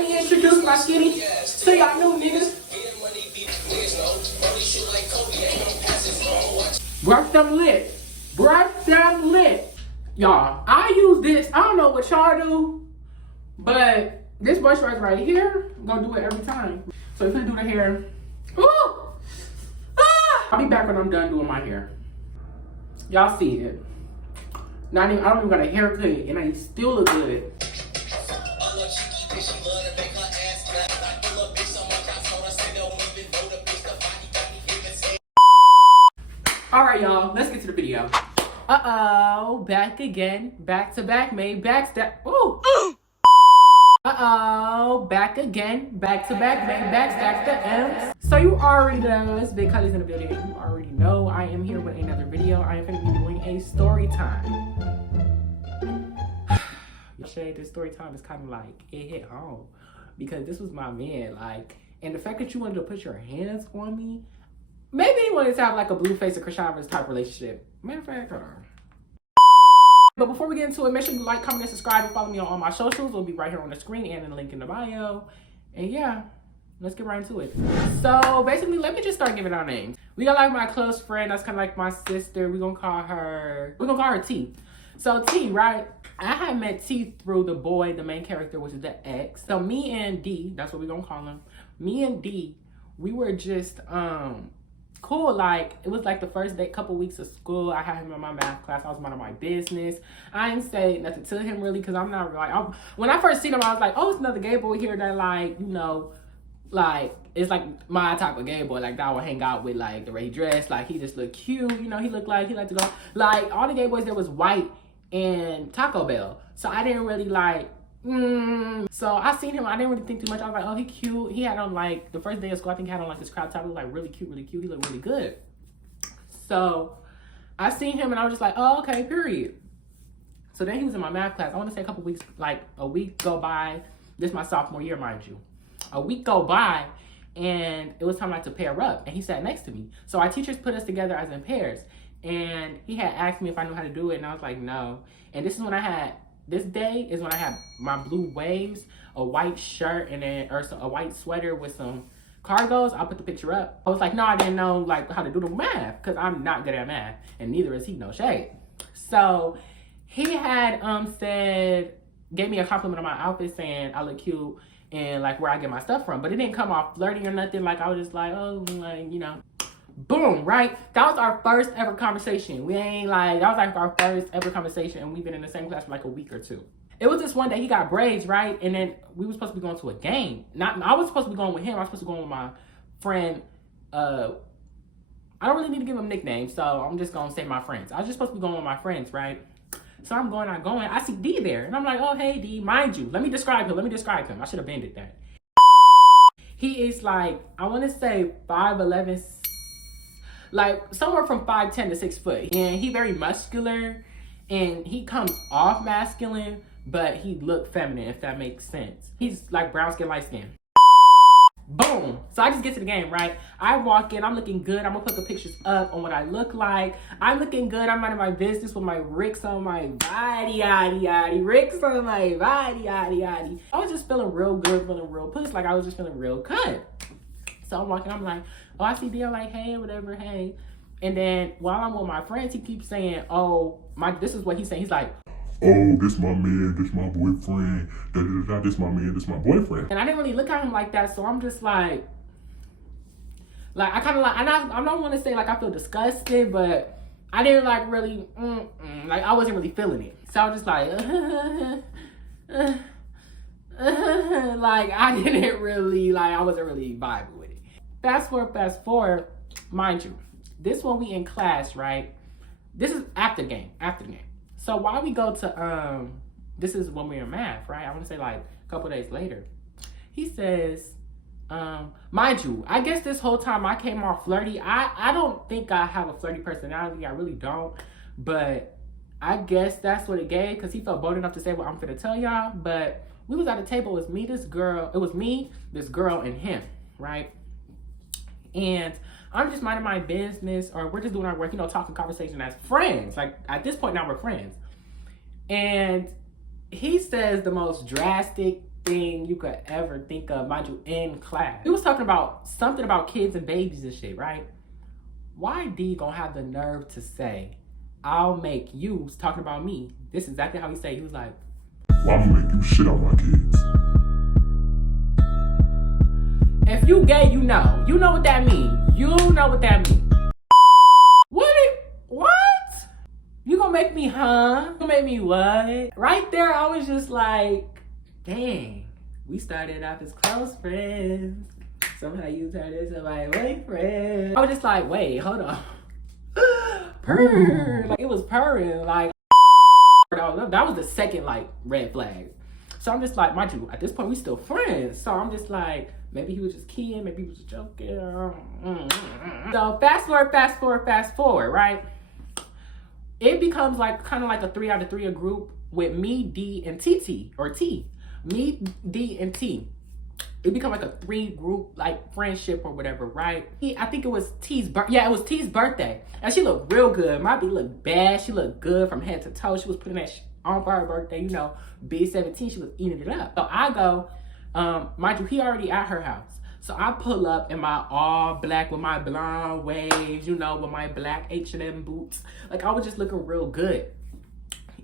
let me introduce my skinny to y'all new niggas. Brush them lit. Brush them lit. Y'all, I use this. I don't know what y'all do, but this moisturizer right here, I'm gonna do it every time. So if you do the hair, ooh, I'll be back when I'm done doing my hair. Y'all see it. I don't even got a haircut and I still look good. All right, y'all, let's get to the video. Uh-oh, back again, back to back, made backstab. Ooh. Uh-oh, back again, back to back, made backstab the M's. So you already know, it's Big Cuddies in the building. You already know I am here with another video. I am going to be doing a story time. Shade, this story time is kind of like, it hit home. Because this was my man, like, and the fact that you wanted to put your hands on me, maybe he wanted to have like a Blueface or Krishavas type relationship. Matter of fact, hold on. But before we get into it, make sure you like, comment, and subscribe, and follow me on all my socials. It'll be right here on the screen and in the link in the bio. And yeah, let's get right into it. So basically, let me just start giving our names. We got like my close friend, that's kind of like my sister. We're gonna call her T. So T, right? I had met T through the boy, the main character, which is the ex. So me and D, that's what we're gonna call him. Me and D, we were just cool. Like, it was like the first day, couple weeks of school. I had him in my math class. I was minding my business. I didn't say nothing to him really, because I'm not like, when I first seen him, I was like, oh, it's another gay boy here that, like, you know, like, it's like my type of gay boy, like, that I would hang out with, like, the way he dressed. Like, he just looked cute, you know, he looked like he liked to go, like, all the gay boys there was white and Taco Bell. So I didn't really like, so I seen him, I didn't really think too much. I was like, oh, he cute. He had on like, the first day of school, I think he had on like this crop top. It was like really cute, really cute. He looked really good. So I seen him and I was just like, oh, okay, period. So then he was in my math class. I want to say a couple weeks, like a week go by. This is my sophomore year, mind you. A week go by and it was time like to pair up. And he sat next to me. So our teachers put us together as in pairs. And he had asked me if I knew how to do it, and I was like, no. And this day is when I had my blue waves, a white shirt, and then a white sweater with some cargos. I'll put the picture up. I was like, no, I didn't know like how to do the math, because I'm not good at math, and neither is he, no shade. So he had gave me a compliment on my outfit saying I look cute and like where I get my stuff from, but it didn't come off flirty or nothing. Like, I was just like, oh, like, you know. Boom, right? That was our first ever conversation. That was like our first ever conversation, and we've been in the same class for like a week or two. It was this one day he got braids, right? And then we were supposed to be going to a game. I was supposed to be going with him. I was supposed to go with my friend. I don't really need to give him nicknames, so I'm just gonna say my friends. I was just supposed to be going with my friends, right? So I'm going. I see D there, and I'm like, oh, hey, D. Mind you, let me describe him. I should have ended that. He is like, I want to say 5'11", like somewhere from 5'10" to 6 foot. And he very muscular and he comes off masculine, but he look feminine, if that makes sense. He's like brown skin, light skin. Boom. So I just get to the game, right? I walk in, I'm looking good. I'm gonna put the pictures up on what I look like. I'm looking good. I'm minding my business with my Ricks on my body, yaddy, yaddy. Ricks on my body, yaddy, yaddy. I was just feeling real good, feeling real puss. Like, I was just feeling real good. So I'm walking, I'm like, oh, I see D, I'm like, hey, whatever, hey. And then while I'm with my friends, he keeps saying, oh, this is what he's saying. He's like, oh, this my man, this my boyfriend, this my man, this my boyfriend. And I didn't really look at him like that, so I'm just like I kind of like, I don't want to say like I feel disgusted, but I didn't like really, like I wasn't really feeling it. So I was just like, like I didn't really, like I wasn't really vibing with it. Fast forward, mind you, this one we in class, right? This is after the game. So while we go to, this is when we're in math, right? I want to say like a couple days later. He says, mind you, I guess this whole time I came off flirty. I don't think I have a flirty personality. I really don't. But I guess that's what it gave, because he felt bold enough to say what I'm finna tell y'all. But we was at a table, it was me, this girl, and him, right? And I'm just minding my business, or we're just doing our work, you know, talking conversation as friends. Like, at this point now we're friends. And he says the most drastic everything you could ever think of, mind you, in class. He was talking about something about kids and babies and shit, right? Why D gonna have the nerve to say, I'll make you, talking about me. This is exactly how he said. He was like, well, I'm gonna make you shit on my kids. if you gay, you know. You know what that means. You know what that means. What? You gonna make me, huh? You gonna make me what? Right there, I was just like, dang. We started off as close friends. Somehow you turned into my boyfriend. I was just like, wait, hold on. Purr. Like, it was purring. Like, that was the second, like, red flag. So I'm just like, mind you, at this point, we still friends. So I'm just like, maybe he was just kidding. Maybe he was just joking. So fast forward, right? It becomes like kind of like a 3 out of 3 a group with me, D, and TT, or T. Me, D, and T. It become like a 3 group like friendship or whatever, right? I think it was T's birthday. Yeah, it was T's birthday. And she looked real good. My B looked bad. She looked good from head to toe. She was putting that on for her birthday, you know. B17, she was eating it up. So I go, mind you, he already at her house. So I pull up in my all black with my blonde waves, you know, with my black H&M boots. Like, I was just looking real good.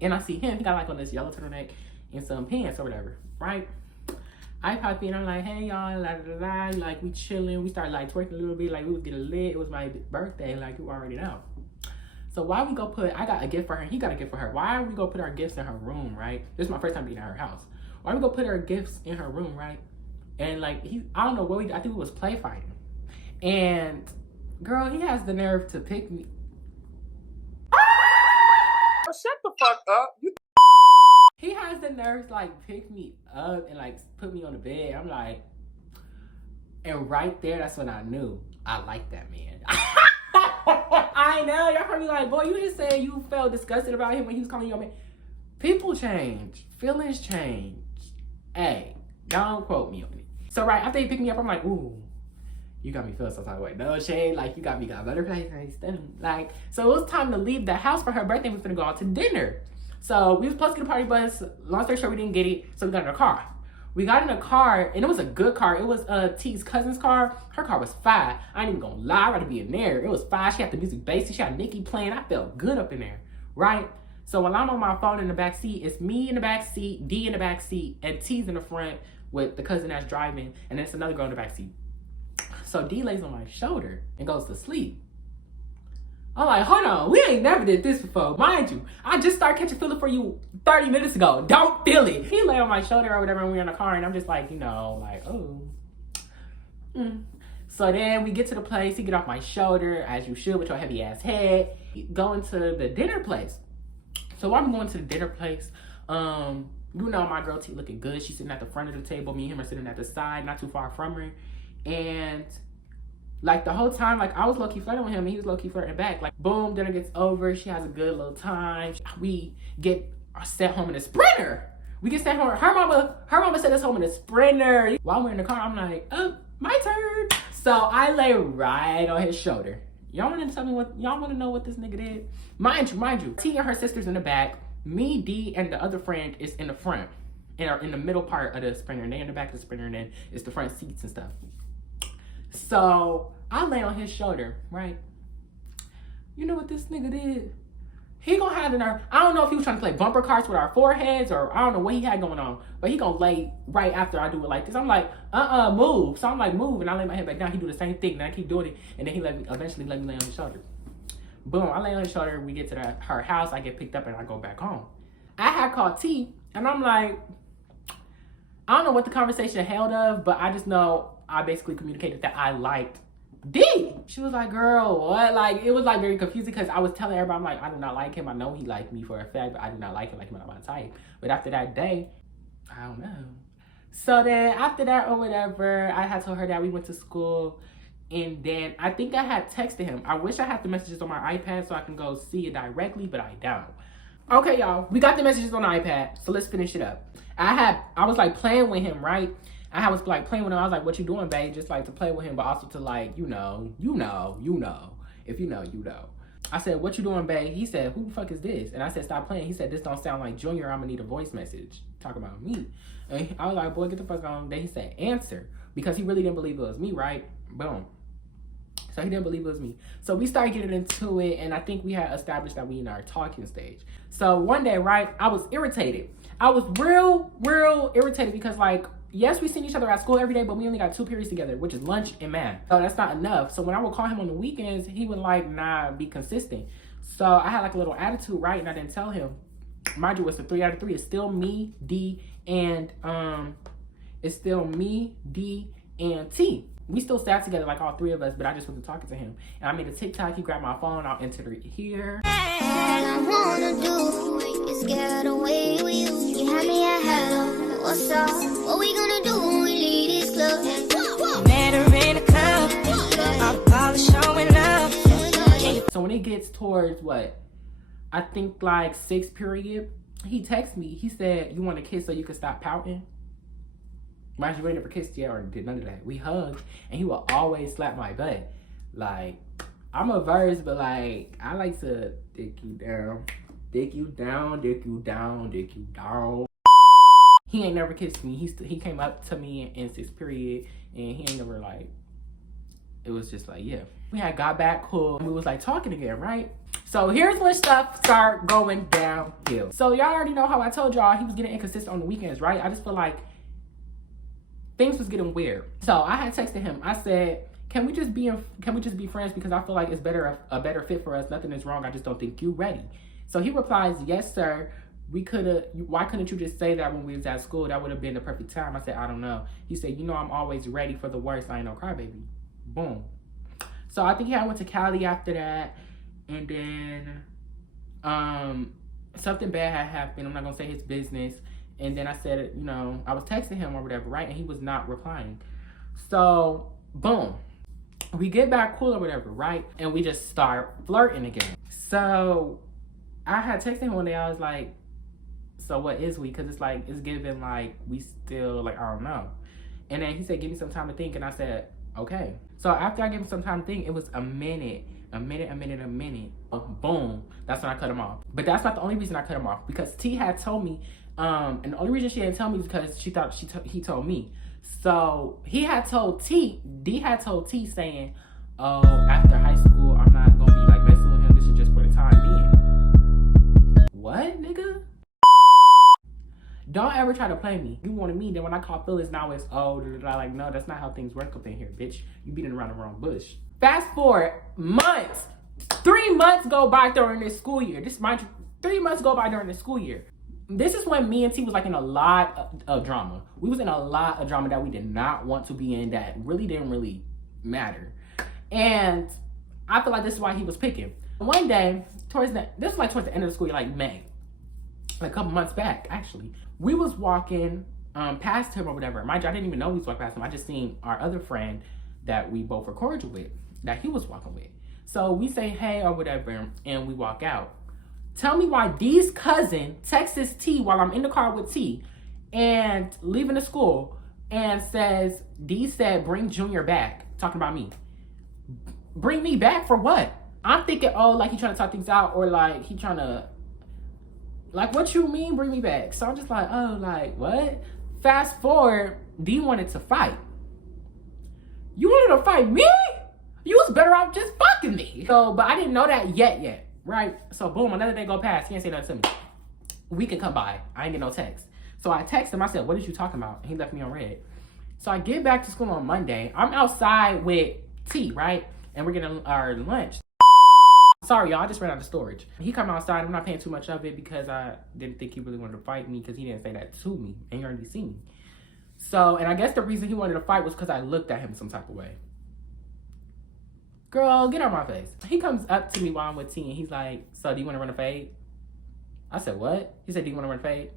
And I see him, he got like on this yellow turtleneck and some pants or whatever, right? I pop in, I'm like, hey y'all, la la la, like we chilling. We started like twerking a little bit, like we was getting lit. It was my birthday, like you already know. So why we go put, I got a gift for her, he got a gift for her. Why we go put our gifts in her room, right? This is my first time being at her house. Why we go put our gifts in her room, right? And like, I don't know what I think we was play fighting. And girl, he has the nerve to pick me. Oh, shut the fuck up. He has the nerve to like pick me up and like put me on the bed. I'm like, and right there, that's when I knew I liked that man. I know, y'all probably like, boy, you just said you felt disgusted about him when he was calling you a man. People change, feelings change. Hey, don't quote me on it. So right after he picked me up, I'm like, ooh, you got me feeling some type of way. No shade, like you got me got butterflies and stunning. Like, so it was time to leave the house for her birthday. We was gonna go out to dinner. So we was supposed to get a party bus. Long story short, we didn't get it, so we got in a car. We got in a car, and it was a good car. It was T's cousin's car. Her car was fire. I ain't even gonna lie, I'd rather be in there. It was fire. She had the music bass. She had Nicki playing. I felt good up in there, right? So while I'm on my phone in the back seat, it's me in the back seat, D in the back seat, and T's in the front with the cousin that's driving, and then it's another girl in the back seat. So D lays on my shoulder and goes to sleep. I'm like, hold on, we ain't never did this before. Mind you, I just started catching feeling for you 30 minutes ago. Don't feel it. He lay on my shoulder or whatever, and we're in the car, and I'm just like, you know, like, oh. So then we get to the place, he get off my shoulder, as you should with your heavy ass head, going to the dinner place. So while I'm going to the dinner place, you know my girl T looking good. She's sitting at the front of the table. Me and him are sitting at the side, not too far from her. And like the whole time, like I was low-key flirting with him and he was low-key flirting back. Like boom, dinner gets over. She has a good little time. We get sent home in a Sprinter. We get sent home. Her mama sent us home in a Sprinter. While we're in the car, I'm like, oh, my turn. So I lay right on his shoulder. Y'all want to tell me y'all want to know what this nigga did? Mind you, T and her sister's in the back. Me, D, and the other friend is in the front. And are in the middle part of the Sprinter. And they in the back of the Sprinter, and then it's the front seats and stuff. So I lay on his shoulder, right? You know what this nigga did? He gonna have the nerve. I don't know if he was trying to play bumper cars with our foreheads, or I don't know what he had going on, but he gonna lay right after I do it like this. I'm like, move. So I'm like, move, and I lay my head back down. He do the same thing, and I keep doing it, and then he eventually let me lay on his shoulder. Boom, I lay on his shoulder. We get to her house. I get picked up, and I go back home. I had called T, and I'm like, I don't know what the conversation held of, but I just know I basically communicated that I liked D. She was like, girl, what? Like, it was like very confusing because I was telling everybody, I'm like, I do not like him. I know he liked me for a fact, but I do not like him, not my type. But after that day, I don't know. So then after that or whatever, I had told her that we went to school, and then I think I had texted him. I wish I had the messages on my iPad so I can go see it directly, but I don't. Okay, y'all, we got the messages on the iPad, so let's finish it up. I was like playing with him, right? I was like playing with him. I was like, what you doing, babe? Just like to play with him, but also to like, you know. If you know, you know. I said, what you doing, babe? He said, who the fuck is this? And I said, stop playing. He said, this don't sound like Junior. I'm gonna need a voice message. Talk about me. And I was like, boy, get the fuck on. Then he said, answer. Because he really didn't believe it was me, right? Boom. So he didn't believe it was me. So we started getting into it, and I think we had established that we in our talking stage. So one day, right, I was irritated. I was real irritated because, like, yes, we seen each other at school every day, but we only got 2 periods together, which is lunch and math. So that's not enough. So when I would call him on the weekends, he would like not be consistent. So I had like a little attitude, right? And I didn't tell him. Mind you, it's a 3 out of 3. It's still me, D, and it's still me, D, and T. We still sat together, like all 3 of us, but I just wasn't talking to him. And I made a TikTok. He grabbed my phone. I'll enter it here. All I wanna do is get away with you. You had me at hello. What's up? What we gonna do when we leave this club? Met her in a club. I'm probably showing love. So when it gets towards what? I think like 6th period, he texted me. He said, you want to kiss so you can stop pouting? Mind you, we never kissed yet or did none of that. We hugged, and he will always slap my butt. Like, I'm a verse, but like, I like to dick you down. Dick you down, dick you down, dick you down. He ain't never kissed me. He came up to me in 6th period, and he ain't never like, it was just like, yeah. We had got back cool, and we was like talking again, right? So here's when stuff start going downhill. So y'all already know how I told y'all he was getting inconsistent on the weekends, right? I just feel like things was getting weird. So I had texted him. I said, can we just be friends, because I feel like it's a better fit for us. Nothing is wrong. I just don't think you ready. So he replies, yes, sir. Why couldn't you just say that when we was at school? That would have been the perfect time. I said, I don't know. He said, you know, I'm always ready for the worst. I ain't no crybaby. Boom. So I think I went to Cali after that. And then something bad had happened. I'm not going to say his business. And then I said, you know, I was texting him or whatever, right? And he was not replying. So, boom. We get back cool or whatever, right? And we just start flirting again. So, I had texted him one day. I was like, so what is we? Because it's like, it's giving like, we still, like, I don't know. And then he said, give me some time to think. And I said, okay. So, after I gave him some time to think, it was a minute. Boom. That's when I cut him off. But that's not the only reason I cut him off. Because T had told me, and the only reason she didn't tell me is because she thought he told me. So he had told T, D had told T saying, oh, after high school, I'm not gonna be like messing with him. This is just for the time being. What, nigga? Don't ever try to play me. You wanted me, then when I call Phyllis, now it's, oh, like, no, that's not how things work up in here, bitch. You beating around the wrong bush. Fast forward months. 3 months go by during this school year. 3 months go by during the school year. This is when me and T was like in a lot of drama. We was in a lot of drama that we did not want to be in, that really didn't really matter. And I feel like this is why he was picking. One day, towards the end of the school year, like May, like a couple months back, actually, we was walking past him or whatever. Mind you, I didn't even know we was walking past him. I just seen our other friend that we both were cordial with, that he was walking with. So we say hey or whatever, and we walk out. Tell me why D's cousin texts T while I'm in the car with T and leaving the school and says, D said, bring Junior back. Talking about me. Bring me back for what? I'm thinking, oh, like he trying to talk things out, or like he trying to, like, what you mean bring me back? So I'm just like, oh, like, what? Fast forward, D wanted to fight. You wanted to fight me? You was better off just fucking me. So, but I didn't know that yet. Right? So boom, another day go past. He ain't say nothing to me. We can come by. I ain't get no text. So I text him. I said, what is you talking about? And he left me on red. So I get back to school on Monday. I'm outside with T, right? And we're getting our lunch. Sorry, y'all. I just ran out of storage. He come outside. I'm not paying too much of it because I didn't think he really wanted to fight me, because he didn't say that to me. And you already seen me. So, and I guess the reason he wanted to fight was because I looked at him some type of way. Girl, get out my face. He comes up to me while I'm with T, and he's like, so do you want to run a fade? I said, what? He said, do you want to run a fade?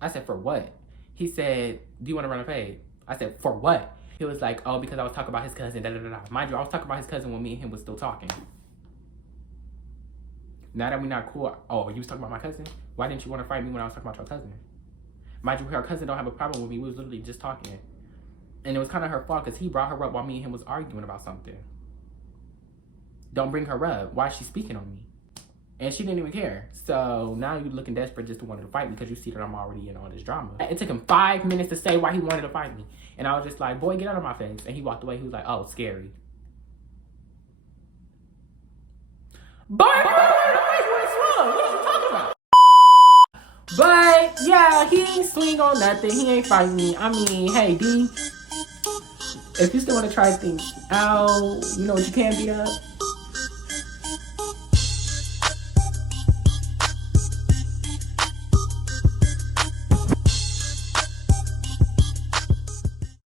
I said, for what? He said, do you want to run a fade? I said, for what? He was like, oh, because I was talking about his cousin, da-da-da-da. Mind you, I was talking about his cousin when me and him was still talking. Now that we're not cool, oh, you was talking about my cousin? Why didn't you want to fight me when I was talking about your cousin? Mind you, her cousin don't have a problem with me. We was literally just talking. And it was kind of her fault because he brought her up while me and him was arguing about something. don't bring her up. Why is she speaking on me? And she didn't even care. So now you're looking desperate just to want to fight me because you see that I'm already in all this drama. It took him 5 minutes to say why he wanted to fight me. And I was just like, boy, get out of my face. And he walked away. He was like, oh, scary. Boy, what are you talking about? But yeah, he ain't swing on nothing. He ain't fight me. I mean, hey, D, if you still want to try things out, you know what you can be up?